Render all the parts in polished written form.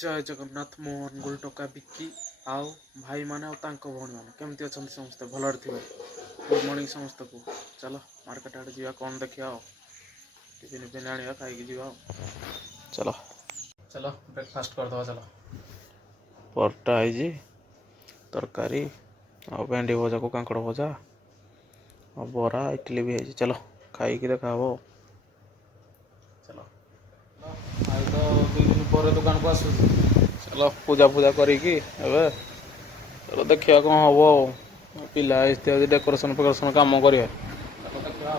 जय जगन्नाथ मोहन गोल टका बिक्की आओ भाई माने भौणी मैंने केमती अच्छा समस्ते भलर थे। गुड मॉर्निंग समस्त को चलो मार्केट आड़े जा कौन देखिए आओ टिफिन फिफिन आने खाई जा चलो चलो ब्रेकफास्ट करदे चलो परटा है तरकारी आ भेंडी भजा को कांकड़ भजा और बरा इडली भी है। चलो खाई देखा वो चलो आज तो 2 दिन पर दुकान को आस चलो पूजा पूजा करी चलो देखिए कौन हम पिला डेकोरेशन फेकोरेशन कम करेंगे चलो देखा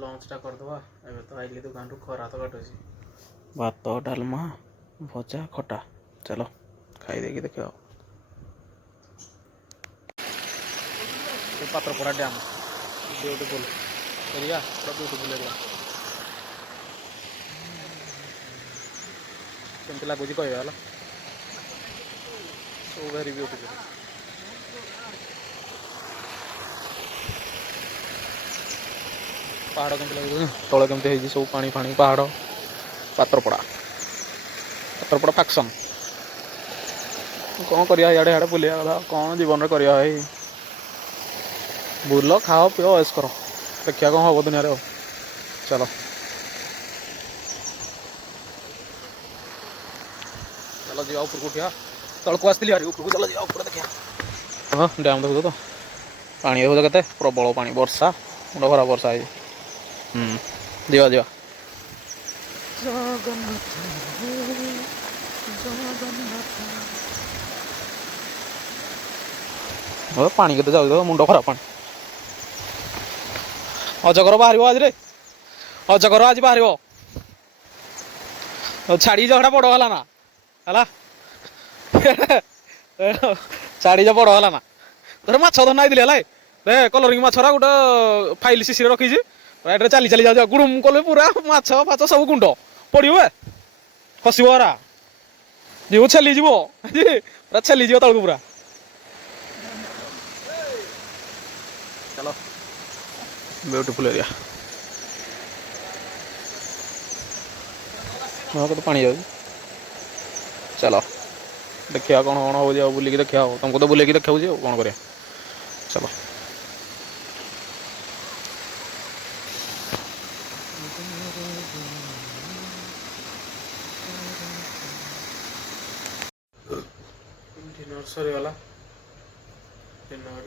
लंचटा करदे एवं तो आइली दुकान खरा तो काटुची भात डालमा भजा खटा चलो खाई देगी देखिए Patrapada dam beautiful area beautiful area केमती लगुच कह सो वेरी ब्यूटीफुल पहाड़ केमती लगे तले केमती सब पानी फाणी पहाड़ पात्रपड़ा फैक्शन कौन करिया इे आड़े बुलिया कथा कौन जीवन में करिया भाई बुल खाओ पिओ ऐस करो देखिए कौन हम दुनिया चलो चलो जी ऊपर को उठिया तलको आसती ऊपर को चलो जी ऊपर देखिए हाँ डैम देखो तो पानी देखो के प्रबल पानी वर्षा मुंड भरा वर्षा है जा जा पानी के जाऊ मुंड खराब पानी अजगर बाहर आज रे अजगर आज बाहर छाड़ी झगड़ा बड़ है ना छाड़ी जा बड़ है ना धर माछ धर नाई दिले दे कलरिंग माछरा गोटे फाइल सीसी रखी चली चली जाऊ गुड़ुम कले पूरा माछ फाछ सब गुंड पड़े खसबरा जीव छेली जीव पूरा छेली जीव तलू पूरा चलो ब्यूटीफुल एरिया हाँ तो पानी जाऊ चलो देखिए कौन कौन हो बुलिकी देखिए तुमको तो बुलेकी देखा कौन कर चलो डिनर सरीगला डिनर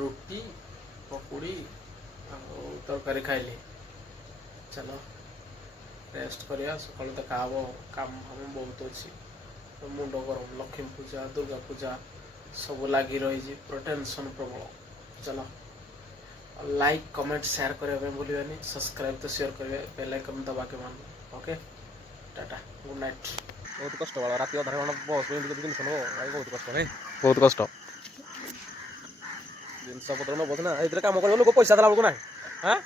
रुटी पकुड़ी तरकारी खाइली चलो रेस्ट करिया सका देखा काम हम बहुत अच्छी तो मुंड गरम लक्ष्मी पूजा दुर्गा पूजा सब लगी रही पूरा टेंशन प्रबल चलो लाइक कमेंट शेयर करने भूलिए सब्सक्राइब तो शेयर करेंगे बेल आइकन दबा के मान ओके टाटा गुड नाइट बहुत कष्ट वाला रात अधा घंटा बस भाई बहुत कष्ट नहीं बहुत कष्ट जिनस पत्र न बस ना ये कम कर लोक पैसा देला बेलू ना हाँ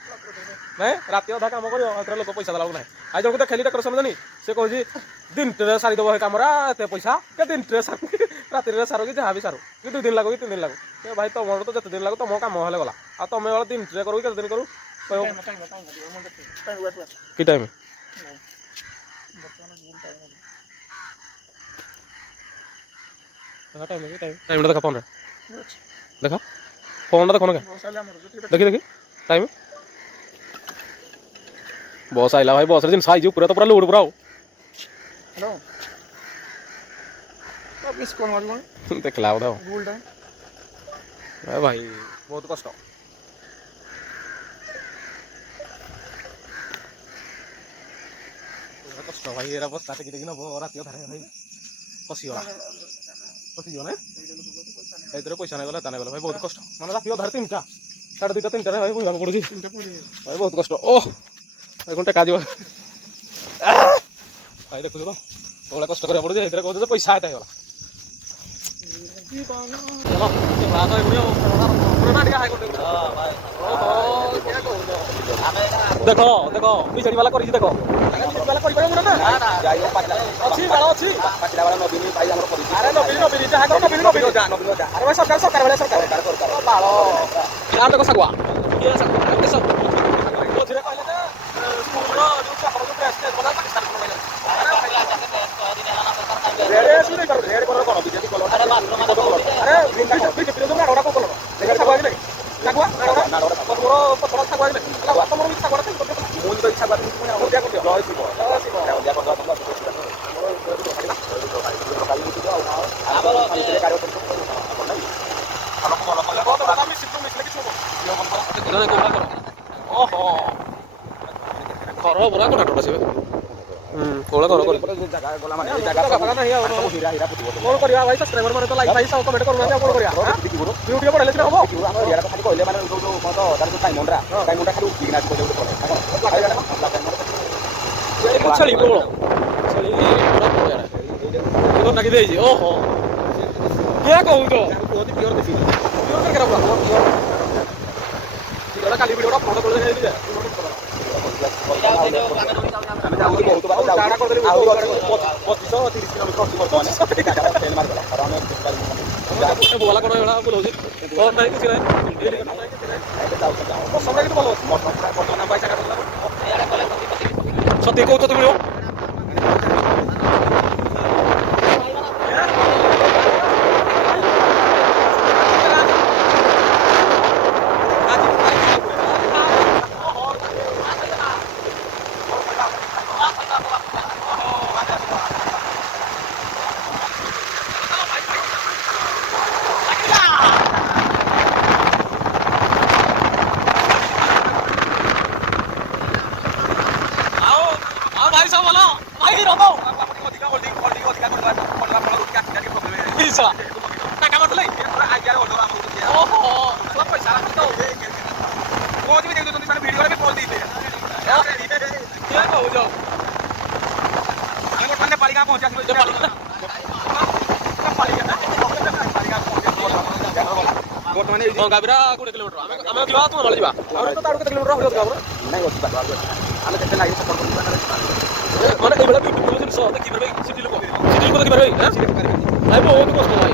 नहीं रात अधा कम कर लोक पैसा देला बेलू ना आज जन को खेली डेकोरेशन जानी से कहे दिन टे सारी दब कमरा एत पैसा के दिन टे सार रात सारो कि जहाँ भी सारो कि 2 दिन लगो कि 3 दिन लगो भाई तुम तो जिते दिन लगो तुम कम हेल्ले गला आ तुम वाला दिन टे करो कि दिन करूँ कि टाइम टाइम देखा फोन देखा फोन देखो ना देखी देखी टाइम बस आइला भाई बस जिन साइज पूरा तो पूरा लोड पूरा हेलो अब मिस कॉल मार देखला बताओ भूल टाइम भाई बहुत कष्ट कष्ट भाई एरा बस काटे देखी ना रात धारे भाई फसीगला ना पैसा नहीं गला ताने गला भाई बहुत कष्ट माने रात धारे 3टा 2:30 3टा भाई बुझा पड़ी भाई बहुत कष्ट ओह घंटे का भाई देखो तो बड़ा कष्ट करा पड़े कहते पैसा एत होगा देखो देखो बिजेडी वाला कर देखो सरकार ଘର ବରା କଟାଟଟା ସିଏ କୋଳ ଘର କରି କଣ କରିବା ଭାଇ ସବସ୍କ୍ରାଇବର ମାନେ ତ ଲାଇକ୍ ଭାଇ ସବୁ କମେଣ୍ଟ କରୁନାହାନ୍ତି ଆଉ କଣ କରିବା ଭିଡ଼ିଓ ପଢ଼େଇଲେ ସିନା ହବ ଛେଳି ପ୍ରବଳ ଛେଳି ନାଗି ଦେଇଛି ଓହୋ କିଏ କହୁଛ କାଲି ଭିଡ଼ିଓଟା ଅପଲୋଡ଼ କରିଦେଇଛି ଯେ ସତ୍ୟ କହୁଛ তুমি ଗାବିରା 20 କିଲୋମିଟର ଆମେ ଯିବା ତୁମ ଯିବା ଆଉ ତ କେତେ କିଲୋମିଟର ହବ ଗାବର ନାଇଁ ଆମେ କେତେ ଲାଗି ସପୋର୍ଟ କରିବା ମାନେ ଏଇଭଳିଆ ବିୟୁଟିଫୁଲ ଜିନିଷ ଦେଖିପାରିବେ ସିଟି ଲୋକ ଦେଖିପାରିବେ ଭାଇ ବହୁତ କଷ୍ଟ ଭାଇ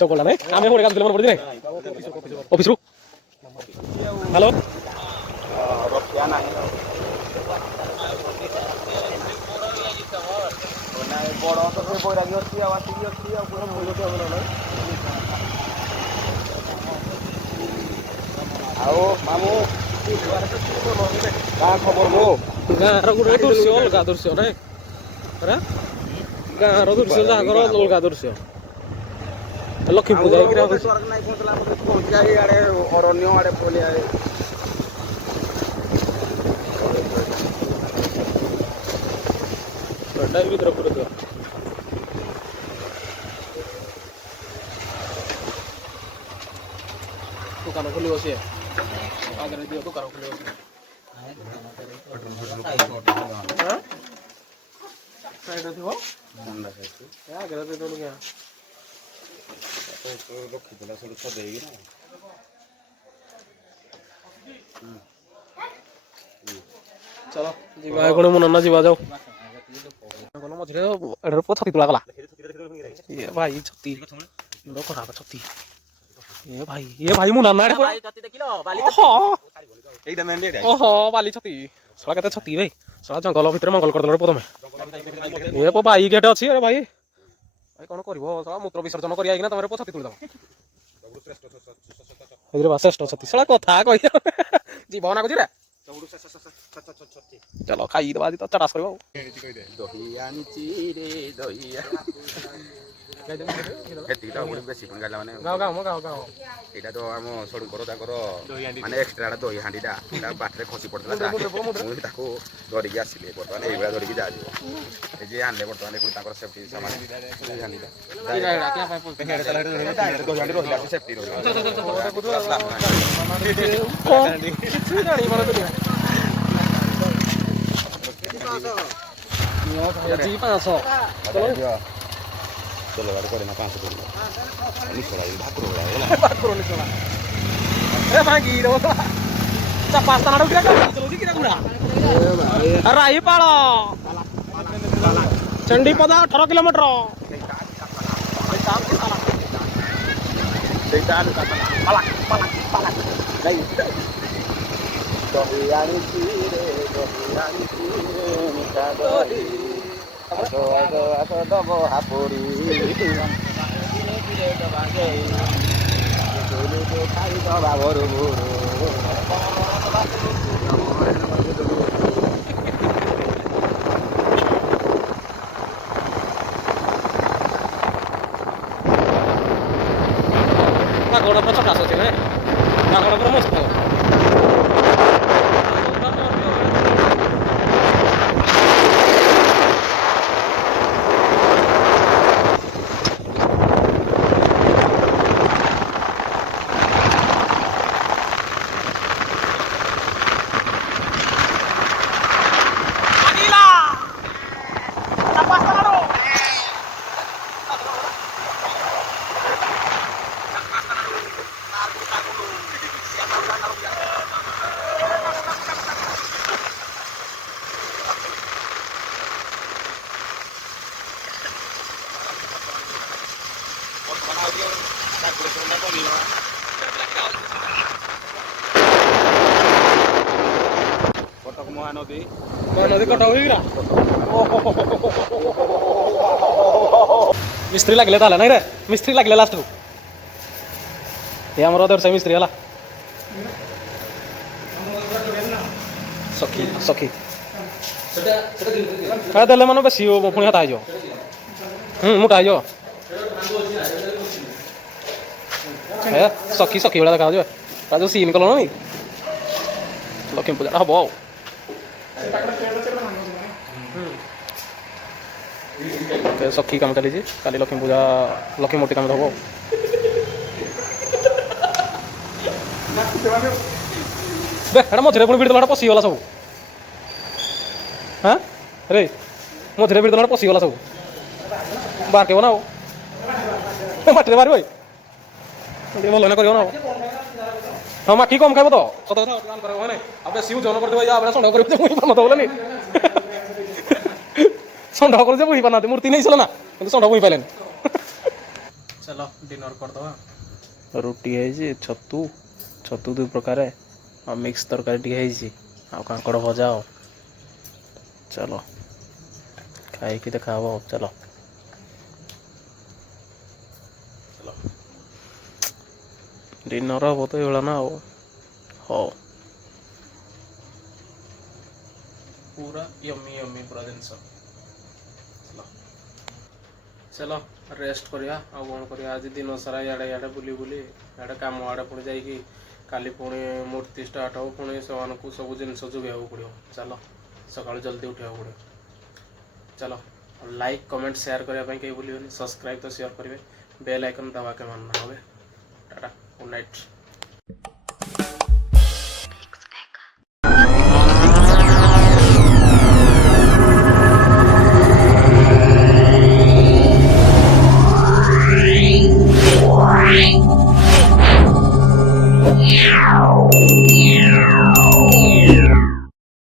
ଚକଲା ନାଇଁ ଆମେ ଗୋଟେ କାମ ମନେ ପଡୁଛି ନାଇଁ ଅଫିସରୁ ହ୍ୟାଲୋ ଆଉ ମାମୁଁ କାଁ ଖବର ମୋ ଗାଁର ଗୋଟେ ଦୃଶ୍ୟ ଅଲଗା ଦୃଶ୍ୟ ନାଇଁ ପରା ଗାଁର ଦୃଶ୍ୟ ଯାହାଙ୍କର ଅଲଗା ଦୃଶ୍ୟ ଲକ୍ଷ୍ମୀ ପୂଜା ହେଇକିରି ହଉଛି ନାଇଁ ପହଞ୍ଚିଲା ଇଆଡ଼େ ଅରଣ୍ୟ ଆଡ଼େ ପଳେଇ ଭିତରେ ପୁରା ଦୋକାନ ଖୋଲିବ ସିଏ ଆଗରେ ଦିଅ ଦୋକାନ ଖୋଲିବ ସାଇଡରେ ଥିବ ଆଗରେ ଦେଇଦେବୁ କିଆ ରଖିଥିଲା ସେଠୁ ସଦେଇକି ନା ଚାଲ ଯିବା ପୁଣି ମୁଁ ନନା ଯିବା ଯାଉ ମଝିରେ ଏଠାରେ ପୁଅ ଛତି ତୁଳା ଗଲା ଏ ଭାଇ ଛତି ମୁଣ୍ଡ ଖରାପ ଛତି ଏ ଭାଇ ମୁଁ ନାନା ଓହୋ ବାଲି ଛତି ଶଳା କେତେ ଛତି ଭାଇ ଶଳା ଜଙ୍ଗଲ ଭିତରେ ମଙ୍ଗଲ କରିଦେଲ ପ୍ରଥମେ ଏ ଭାଇ କେଟେ ଅଛି ଆରେ ଭାଇ ଭାଇ କଣ କରିବ ଶଳା ମୂତ୍ର ବିସର୍ଜନ କରି ଆଇକିନା ତମର ଛତି ତୁଳିଦବ ଶ୍ରେଷ୍ଠ ଛତି ଶଳା କଥା କହି ଯିବ ନା କହୁଛି ରେ ଚାଲ ଖାଇଦବା ଆଜି ତ ଚାଟାସ କରିବ ଦହି ଆଣିଛି ରେ ଦହି ଏତିକିଟା ପୁଣି ବେଶୀ ପୁଣି ଗାଲା ମାନେ ଏଇଟା ତ ଆମ ସଡ଼ୁଙ୍କର ତାଙ୍କର ମାନେ ଏକ୍ସଟ୍ରା ଦହି ହାଣ୍ଡିଟା ଏଇଟା ବାଟରେ ଖସି ପଡ଼ିଥିଲା ମୁଁ ତାକୁ ଧରିକି ଆସିଲି ବର୍ତ୍ତମାନ ଏଇଭଳିଆ ଧରିକି ଯାଆଯିବ ଏ ଯେ ଆଣିଲେ ବର୍ତ୍ତମାନ ତାଙ୍କର ସେଫ୍ଟି ସାମାନ ଦହି ହାଣ୍ଡିଟା ଦହି ହାଣ୍ଡି ରହିଲା ସେଫ୍ଟି चलो गाड़ी पड़े ना 500 पड़ेगा निशोड़ा ये भाकुर हो गया ए भागी रो चपास्ता नाडू किरा चलोजी किरा गुडा राई पाळो चंडीपदा 18 किलोमीटर दबो हापुरी खाई दबा भरु Pagoda po czeka sobie, nie? Pagoda po mocno. Cuttack Mahanadi Mahanadi Cuttack होइरा मिस्त्री लागले ताला नाही रे मिस्त्री लागले लास्ट हे हमरो दर से मिस्त्री हला सखी सखी का देले मानो बेसी पुणी हता आइजो मोटा आइजो हे सखी सखी वाला देखा जो राजू सीन कलो नहीं लक्ष्मी पूजा हम सखी काम चली काली लक्ष्मी पूजा लक्ष्मी मूर्ति काम हम देख मझे पुणी भिड़ पशिगला सब हाँ रे मझे भिड़ पशिगला सब बाहर के ना माटी बाहर भाई भल ना कर हाँ माटी कम खाइब तो सत कथा बेसी ओजन कर सन्देह कर बोलनी सन्देह कर बुही पाना मूर्ति नहीं चला ना कि सन्देह बुही पारे चलो डिनर करदवा रुटी है छतु छतु 2 प्रकार और मिक्स तरकारी टी है कांकड़ भजा हो चलो खाई कि देखा चलो चलो डिनर हम तो ये ना हो पूरा यम्मी यम्मी पूरा जिनस चलो चलो रेस्ट करिया आ कौन करिया आज दिन सारा इे इे बुली बुली इे कम आड़े पुणी जाइए काली पुणी मूर्ति स्टार्ट हो पुणी से सब जिनस जोगे पड़ो चलो सका जल्दी उठा पड़ो चलो लाइक कमेंट शेयर करने कहीं भूलिए सब्सक्राइब तो शेयर करेंगे बेल आइकन दबा के मानना होगा टाटा गुड नाइट Yeah.